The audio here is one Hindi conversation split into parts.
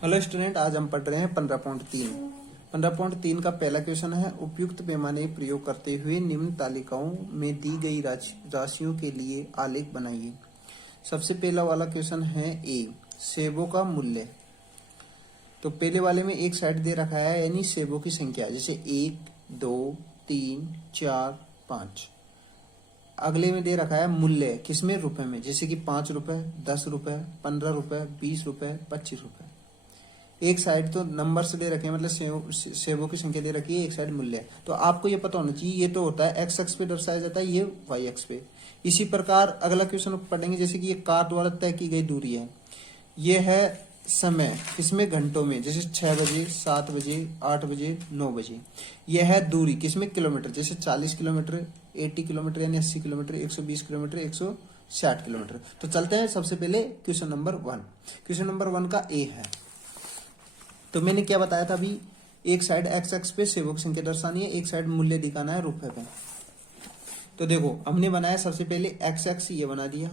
हेलो स्टूडेंट, आज हम पढ़ रहे हैं 15.3। 15.3 का पहला क्वेश्चन है, उपयुक्त पैमाने प्रयोग करते हुए निम्न तालिकाओं में दी गई राशियों के लिए आलेख बनाइए। सबसे पहला वाला क्वेश्चन है ए, सेबों का मूल्य। तो पहले वाले में एक साइड दे रखा है, यानी सेबों की संख्या, जैसे 1, 2, 3, 4, 5। अगले में दे रखा है मूल्य, किसमें? रुपए में, जैसे कि 5 रुपए, 10 रुपए, 15 रुपए, 20 रुपए, 25 रुपए। एक साइड तो नंबर से दे रखे हैं, मतलब सेबों की संख्या दे रखी है, एक साइड मूल्य है। तो आपको ये पता होना चाहिए, ये तो होता है एक्स अक्ष पे दर्शाया जाता है, ये वाई अक्ष पे। इसी प्रकार अगला क्वेश्चन पढ़ेंगे, जैसे कि ये कार द्वारा तय की गई दूरी है, ये है समय, किसमें? घंटों में, जैसे 6 बजे, 7 बजे, 8 बजे, 9 बजे। यह है दूरी, किसमें? किलोमीटर, जैसे 40 किलोमीटर, 80 किलोमीटर यानी 80 किलोमीटर, 120 किलोमीटर, 160 किलोमीटर। तो चलते हैं सबसे पहले क्वेश्चन नंबर 1। क्वेश्चन नंबर 1 का ए है। तो मैंने क्या बताया था अभी, एक साइड एक्स एक्स पे सेबों की संख्या दर्शानी है, एक साइड मूल्य दिखाना है रुपए पे। तो देखो हमने बनाया सबसे पहले एक्स एक्स, ये बना दिया।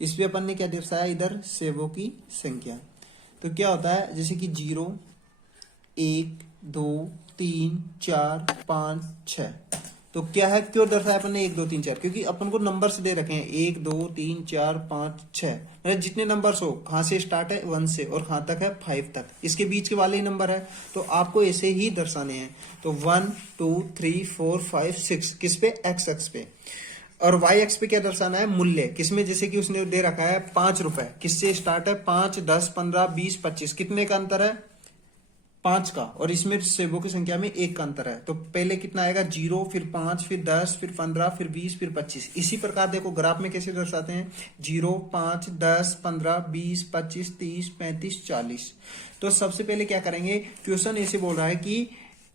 इस पे अपन ने क्या दर्शाया, इधर सेबों की संख्या। तो क्या होता है, जैसे कि 0, 1, 2, 3, 4, 5, 6। तो क्या है, क्यों दर्शाया अपन ने 1, 2, 3, 4? क्योंकि अपन को नंबर से दे रखे हैं 1, 2, 3, 4, 5, 6, मतलब जितने नंबर्स हो, कहां से स्टार्ट है 1 से और कहां तक है 5 तक, इसके बीच के वाले ही नंबर है। तो आपको ऐसे ही दर्शाने हैं। तो 1, 2, 3, 4, 5, 6 किस पे? एक्स एक्स पे। और वाई एक्स पे क्या दर्शाना है? मूल्य, किसमें? जैसे कि उसने दे रखा है 5 रुपए, किससे स्टार्ट है? 5, 10, 15, 20, 25, कितने का अंतर है? 5 का। और इसमें सेबों की संख्या में 1 का अंतर है। तो पहले कितना आएगा? 0, फिर 5, फिर 10, फिर 15, फिर 20, फिर 25। इसी प्रकार देखो ग्राफ में कैसे दर्शाते हैं, 0, 5, 10, 15, 20, 25, 30, 35, 40। तो सबसे पहले क्या करेंगे, क्वेश्चन ऐसे बोल रहा है कि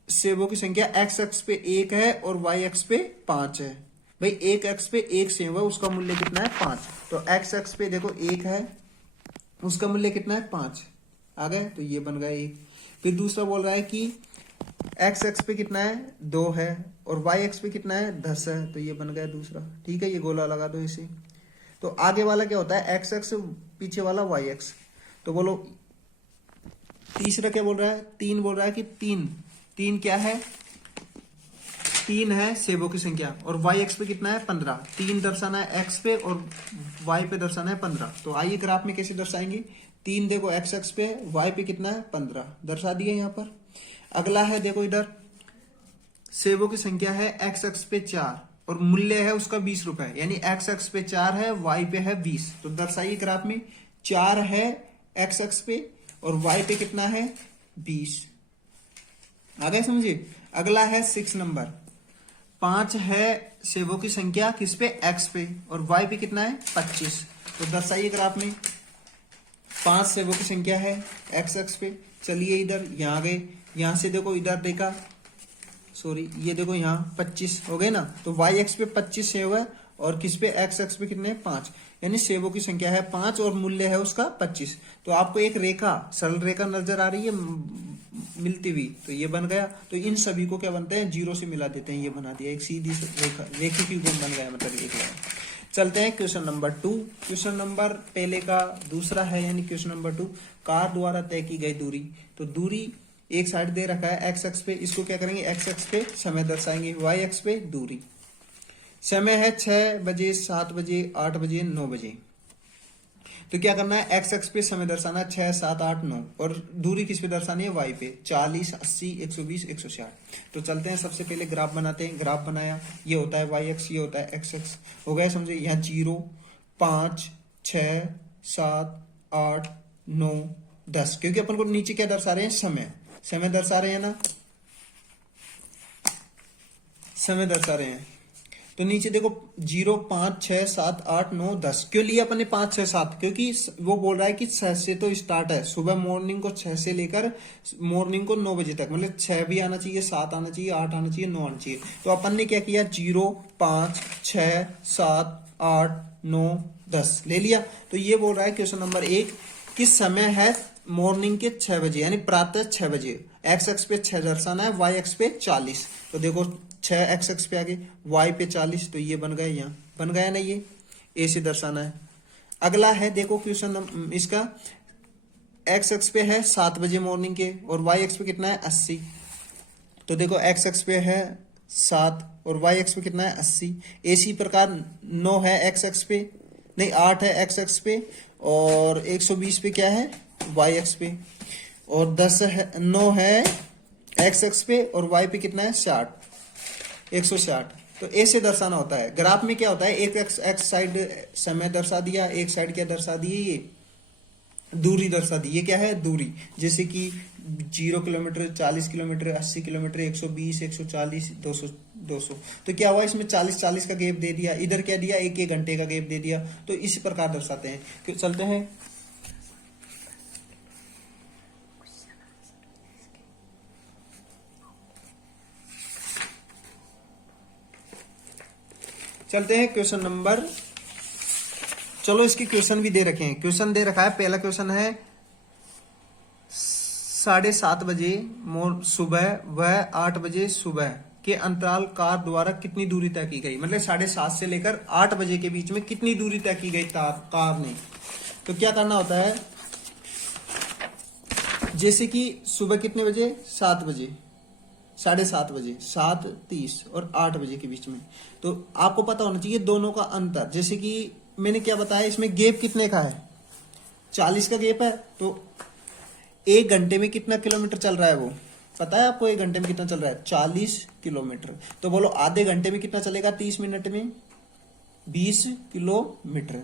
सेबों की संख्या एक्स एक्स पे 1 है और वाई एक्स पे 5 है। भाई एक एक्स पे 1 सेब है, उसका मूल्य कितना है? 5। तो एक्स एक्स पे देखो 1 है, उसका मूल्य कितना है? 5 आ गए, तो ये बन गया 1। फिर दूसरा बोल रहा है कि एक्स एक्स पे कितना है? 2 है, और वाई एक्स पे कितना है? 10 है, तो ये बन गया दूसरा। ठीक है, ये गोला लगा दो इसे। तो आगे वाला क्या होता है? एक्स एक्स, पीछे वाला वाई एक्स। तो बोलो तीसरा क्या बोल रहा है? 3 बोल रहा है कि 3 क्या है? 3 है सेबों की संख्या, और वाई एक्स पे कितना है? 15। 3 दर्शाना है एक्स पे और वाई पे दर्शाना है 15। तो आइए ग्राफ में कैसे दर्शाएंगे। 3 देखो एक्स एक्स पे, वाई पे कितना है? 15, दर्शा दिए यहाँ पर। अगला है देखो इधर, सेबों की संख्या है एक्स एक्स पे 4 और मूल्य है उसका 20 रुपए, यानी एक्स एक्स पे 4 है, वाई पे है 20। तो दर्शाइए ग्राफ में, 4 है एक्स एक्स पे और वाई पे कितना है? 20। आ गए समझिए। अगला है 6 नंबर, 5 है सेबों की संख्या किस पे? एक्स पे, और वाई पे कितना है? 25। तो दर्शाइए ग्राफ में, 5 सेबों की संख्या है एक्स एक्स पे। चलिए इधर यहाँ गए, यहां से देखो इधर देखा, सॉरी ये देखो यहाँ 25 हो गए ना। तो वाई एक्स पे 25 सेब है और किस पे? एक्स एक्स पे कितने? 5, यानी सेबों की संख्या है 5 और मूल्य है उसका 25। तो आपको एक रेखा, सरल रेखा नजर आ रही है मिलती हुई, तो ये बन गया। तो इन सभी को क्या बनते हैं? 0 से मिला देते हैं, ये बना दिया एक सीधी रेखा, रेखी गुण बन गया, मतलब एक लाइन। चलते हैं क्वेश्चन नंबर 2। क्वेश्चन नंबर पहले का दूसरा है, यानी क्वेश्चन नंबर 2, कार द्वारा तय की गई दूरी। तो दूरी एक साइड दे रखा है एक्स एक्स पे, इसको क्या करेंगे? एक्स एक्स पे समय दर्शाएंगे, वाई एक्स पे दूरी। समय है 6 बजे, 7 बजे, 8 बजे, 9 बजे। तो क्या करना है? एक्स एक्स पे समय दर्शाना है 6, 7, 8, 9, और दूरी किस पे दर्शानी है? वाई पे, 40, 80, 120, 160। तो चलते हैं सबसे पहले ग्राफ बनाते हैं। ग्राफ बनाया, ये होता है वाई एक्स, ये होता है एक्स एक्स। हो गया समझे। यहाँ 0, 5, 6, 7, 8, 9, 10, क्योंकि अपन को नीचे क्या दर्शा रहे हैं? समय दर्शा रहे हैं ना, समय दर्शा रहे हैं। तो नीचे देखो 0, 5, 6, 7, 8, 9, 10। क्यों लिया अपन ने 5, 6, 7? क्योंकि वो बोल रहा है कि 6 से तो स्टार्ट है, सुबह मॉर्निंग को 6 से लेकर मॉर्निंग को 9 बजे तक, मतलब 6 भी आना चाहिए, 7 आना चाहिए, 8 आना चाहिए, 9 आना चाहिए। तो अपन ने क्या किया? 0, 5, 6, 7, 8, 9, 10 ले लिया। तो ये बोल रहा है क्वेश्चन नंबर 1 कि समय है मॉर्निंग के 6 बजे, यानी प्रातः 6 बजे। एक्स एक्स पे 6 दर्शाना है, वाई एक्स पे 40। तो देखो 6 एक्स एक्स पे आगे, वाई पे 40, तो ये बन गया, यहाँ बन गया ना, ये ए से दर्शाना है। अगला है देखो क्वेश्चन इसका, एक्स एक्स पे है 7 बजे मॉर्निंग के और वाई एक्स पे कितना है 80। तो देखो एक्स एक्स पे है 7 और वाई एक्स पे कितना है 80। इसी प्रकार 9 है एक्स एक्स पे, नहीं 8 है एक्स एक्स पे और 120 पे क्या है वाई एक्स पे, और 10 है 9 है एक्स एक्स पे और वाई पे कितना है 60 160। तो ऐसे दर्शाना होता है। ग्राफ में क्या होता है, एक एक्स साइड समय दर्शा दिया, एक साइड क्या दर्शा दिए, ये दूरी दर्शा दी। ये क्या है दूरी, जैसे कि 0 किलोमीटर, 40 किलोमीटर, 80 किलोमीटर, 120, 140, 200 200। तो क्या हुआ इसमें 40 का गैप दे दिया, इधर क्या दिया 1 घंटे का गैप दे दिया। तो इसी प्रकार दर्शाते हैं। क्यों चलते हैं, चलते हैं क्वेश्चन नंबर, चलो इसकी क्वेश्चन भी दे रखे हैं। क्वेश्चन दे रखा है, पहला क्वेश्चन है 7:30 बजे सुबह व 8 बजे सुबह के अंतराल कार द्वारा कितनी दूरी तय की गई। मतलब 7:30 से लेकर 8 बजे के बीच में कितनी दूरी तय की गई कार ने। तो क्या करना होता है, जैसे कि सुबह कितने बजे 7 बजे, 7:30 बजे, 7:30 और 8 बजे के बीच में। तो आपको पता होना चाहिए दोनों का अंतर। जैसे कि मैंने क्या बताया, इसमें गैप कितने का है 40 का गैप है। तो 1 घंटे में कितना किलोमीटर चल रहा है वो पता है आपको, 1 घंटे में कितना चल रहा है 40 किलोमीटर। तो बोलो आधे घंटे में कितना चलेगा 30 मिनट में 20 किलोमीटर।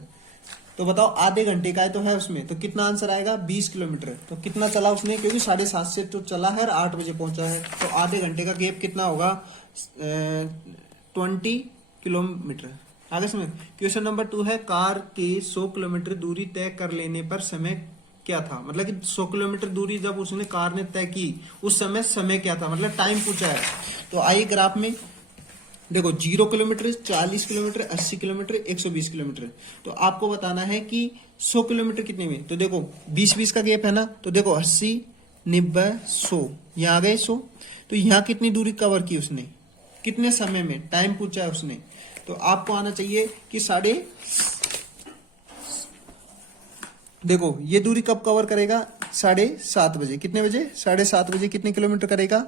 तो बताओ आधे घंटे का है तो है उसमें, तो कितना आंसर आएगा 20 किलोमीटर। तो कितना चला उसने, क्योंकि 7:30 से तो चला है और 8 बजे पहुंचा है। तो आधे घंटे का गैप कितना होगा 20 किलोमीटर। आगे समझ। क्वेश्चन नंबर 2 है, कार के 100 किलोमीटर दूरी तय कर लेने पर समय क्या था। मतलब कि 100 किलोमीटर दूरी जब उसने कार ने तय की उस समय क्या था, मतलब टाइम पूछा है। तो आइए ग्राफ में देखो 0 किलोमीटर, 40 किलोमीटर, 80 किलोमीटर, 120 किलोमीटर। तो आपको बताना है कि 100 किलोमीटर कितने में। तो देखो 20-20 का गैप है ना, तो देखो 80, 90, 100, यहाँ आ गए 100। तो यहाँ कितनी दूरी कवर की उसने, कितने समय में, टाइम पूछा है उसने। तो आपको आना चाहिए कि देखो ये दूरी कब कवर करेगा 7:30 बजे। कितने बजे 7:30 बजे कितने किलोमीटर करेगा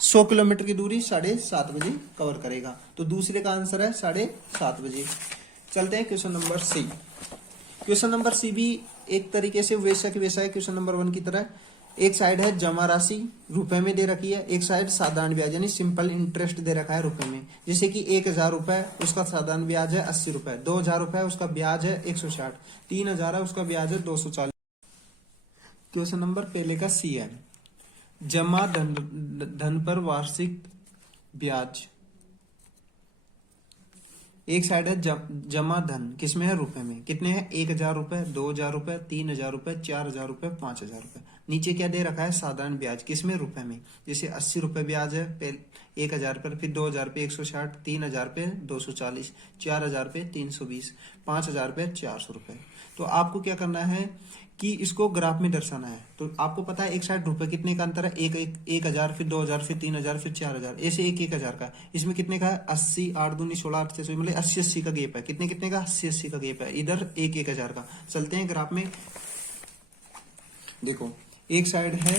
100 किलोमीटर की दूरी 7:30 बजे कवर करेगा। तो दूसरे का आंसर है 7:30 बजे। चलते हैं question number C. Question number C भी एक तरीके से वैसा की वैसा है क्वेश्चन नंबर 1 की तरह। एक साइड है जमा राशि रुपए में दे रखी है, एक साइड साधारण ब्याज यानी सिंपल इंटरेस्ट दे रखा है रुपए में। जैसे कि 1000 रुपए उसका साधारण ब्याज है 80 रुपए, 2000 रुपए उसका ब्याज है 160, 3000 है उसका ब्याज है 240। क्वेश्चन नंबर पहले का सी है, जमा धन पर वार्षिक ब्याज। एक साइड है जमा धन किसमें है रुपए में, कितने हैं 1000 रुपए, 2000 रुपए, 3000 रुपए, 4000 रुपए, 5000 रुपए। नीचे क्या दे रखा है साधारण ब्याज किसमें रुपए में। जैसे 80 रुपए ब्याज है 1000 पर, फिर 2000 पे 160, 3000 पे 240, 4000 पे 320, 5000 पे 400 रुपए। तो आपको क्या करना है कि इसको ग्राफ में दर्शाना है। तो आपको पता है एक साइड रुपए कितने का अंतर है, 1000, फिर 2000, फिर 3000, फिर 4000, ऐसे 1000 का। इसमें कितने का है 80, 8 दूनी 16, 8 6, मतलब 80 का गेप है। कितने का 80 का गेप है। इधर 1000 का। चलते हैं ग्राफ में। देखो एक साइड है,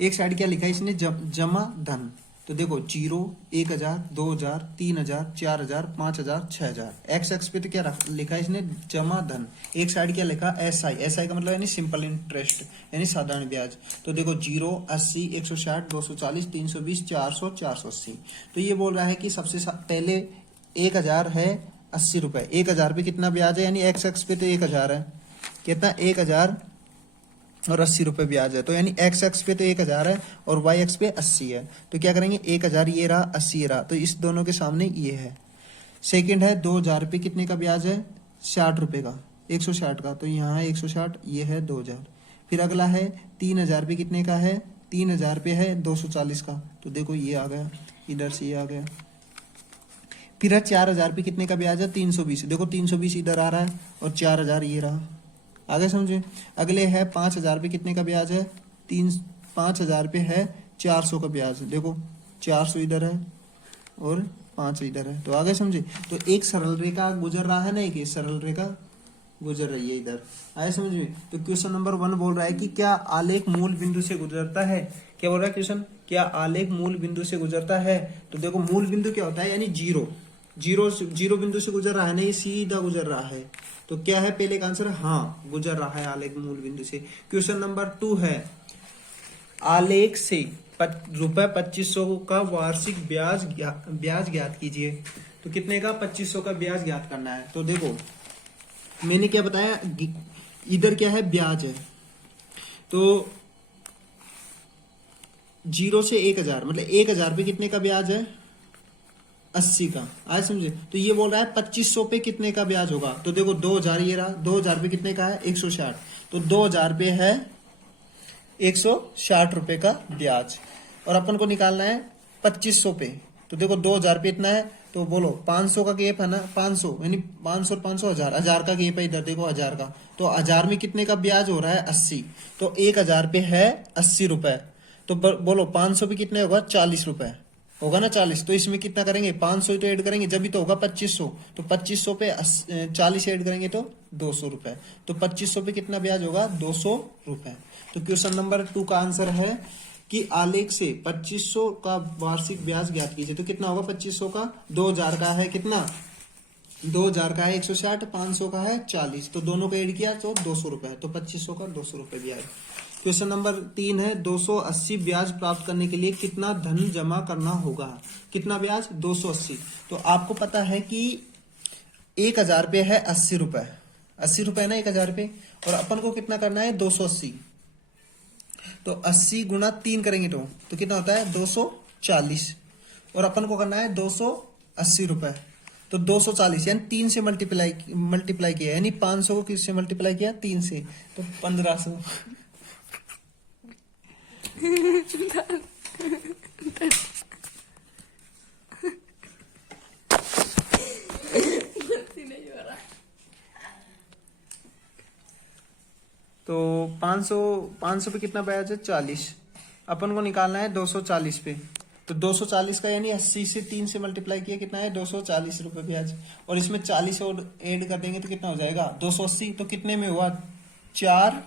एक साइड क्या लिखा है इसने जमा धन। तो देखो 0, 1000, 2000, 3000, 4000, 5000, 6000। एक्स एक्स पे तो क्या लिखा है इसने जमा धन। एक साइड क्या लिखा एसआई, एसआई का मतलब यानी सिंपल इंटरेस्ट यानी साधारण ब्याज। तो देखो 0, 80, 160, 240, 320, 400, 480। तो ये बोल रहा है कि सबसे पहले 1000 है 80 रुपए, 1000 पे कितना ब्याज है, यानी एक्स एक्स पे तो 1000 है, कितना 1000 और 80 रुपए ब्याज है। तो यानी एक्स एक्स पे तो 1000 है और वाई एक्स पे 80 है। तो क्या करेंगे 1000 ये रहा, 80 ये रहा, तो इस दोनों के सामने ये है। सेकंड है 2000 पे कितने का ब्याज है 60 रुपए का, 160 का, तो यहाँ है 160, ये है 2000। फिर अगला है 3000 पे कितने का है, 3000 पे है 240 का, तो देखो ये आ गया, इधर से ये आ गया। फिर है 4000 पे कितने का ब्याज है 320, देखो 320 इधर आ रहा है और 4000 ये रहा। आगे समझे। अगले है 5000 पे कितने का ब्याज है 5000 पे है 400 का ब्याज, देखो 400 इधर है और 5 इधर है। तो आगे समझे। तो एक सरल रेखा गुजर रहा है ना, एक सरल रेखा, गुजर रही है इधर। आया समझ में? तो क्वेश्चन नंबर 1 बोल रहा है कि क्या आलेख मूल बिंदु से गुजरता है। क्या बोल रहा है क्वेश्चन? क्या आलेख मूल बिंदु से गुजरता है? तो देखो मूल बिंदु क्या होता है, यानी जीरो। जीरो बिंदु से गुजर रहा है, नहीं सीधा गुजर रहा है। तो क्या है पहले का आंसर? हाँ, गुजर रहा है आलेख मूल बिंदु से। क्वेश्चन नंबर 2 है, आलेख से रुपए 2500 का वार्षिक ब्याज ज्ञात कीजिए। तो कितने का? 2500 का ब्याज ज्ञात करना है। तो देखो मैंने क्या बताया, इधर क्या है? ब्याज है। तो 0 से 1000, मतलब 1000 पे कितने का ब्याज है? 80 का। आज समझे? तो ये बोल रहा है 2500 पे कितने का ब्याज होगा। तो देखो 2000 ये रहा, 2000 पे कितने का है? 160। तो 2000 पे है 160 रुपए का ब्याज, और अपन को निकालना है 2500 पे। तो देखो 2000 पे इतना है, तो बोलो 500 का गेप है ना, 500 यानी 500 और 500 1000, 1000 का गेप है इधर, देखो 1000 का। तो 1000 में कितने का ब्याज हो रहा है? 80। तो 1000 पे है 80 रुपए। तो बोलो 500 पे कितने होगा? 40 रुपए होगा ना, 40। तो इसमें कितना करेंगे? 500 तो ऐड करेंगे, जब भी तो होगा 2500। तो 2500 पे 40 ऐड करेंगे तो 200 रुपए। तो 2500 पे कितना ब्याज होगा? 200 रुपए। तो क्वेश्चन नंबर 2 का आंसर है कि आलेख से 2500 का वार्षिक ब्याज ज्ञात कीजिए। तो कितना होगा 2500 का? 2000 का है कितना? 2000 का है 160, 500 का है 40। तो दोनों को ऐड किया तो 200 रुपए। तो 2500 का 200 रुपए ब्याज। क्वेश्चन नंबर 3 है, 280 ब्याज प्राप्त करने के लिए कितना धन जमा करना होगा। कितना ब्याज? 280। तो आपको पता है कि 1000 पे है 80 रुपए, 80 रुपए ना 1000 पे, और अपन को कितना करना है? 280। तो 80 गुना 3 करेंगे तो कितना होता है? 240, और अपन को करना है 280 रुपए। तो 240 यानी 3 से मल्टीप्लाई किया, यानी 500 को किससे मल्टीप्लाई किया? 3 से। तो 1500। तो 500 पे कितना ब्याज है? 40। अपन को निकालना है 240 पे। तो 240 का यानी 80 से 3 से मल्टीप्लाई किया, कितना है? 240 रुपए ब्याज। और इसमें 40 और ऐड कर देंगे तो कितना हो जाएगा? 280। तो कितने में हुआ? 4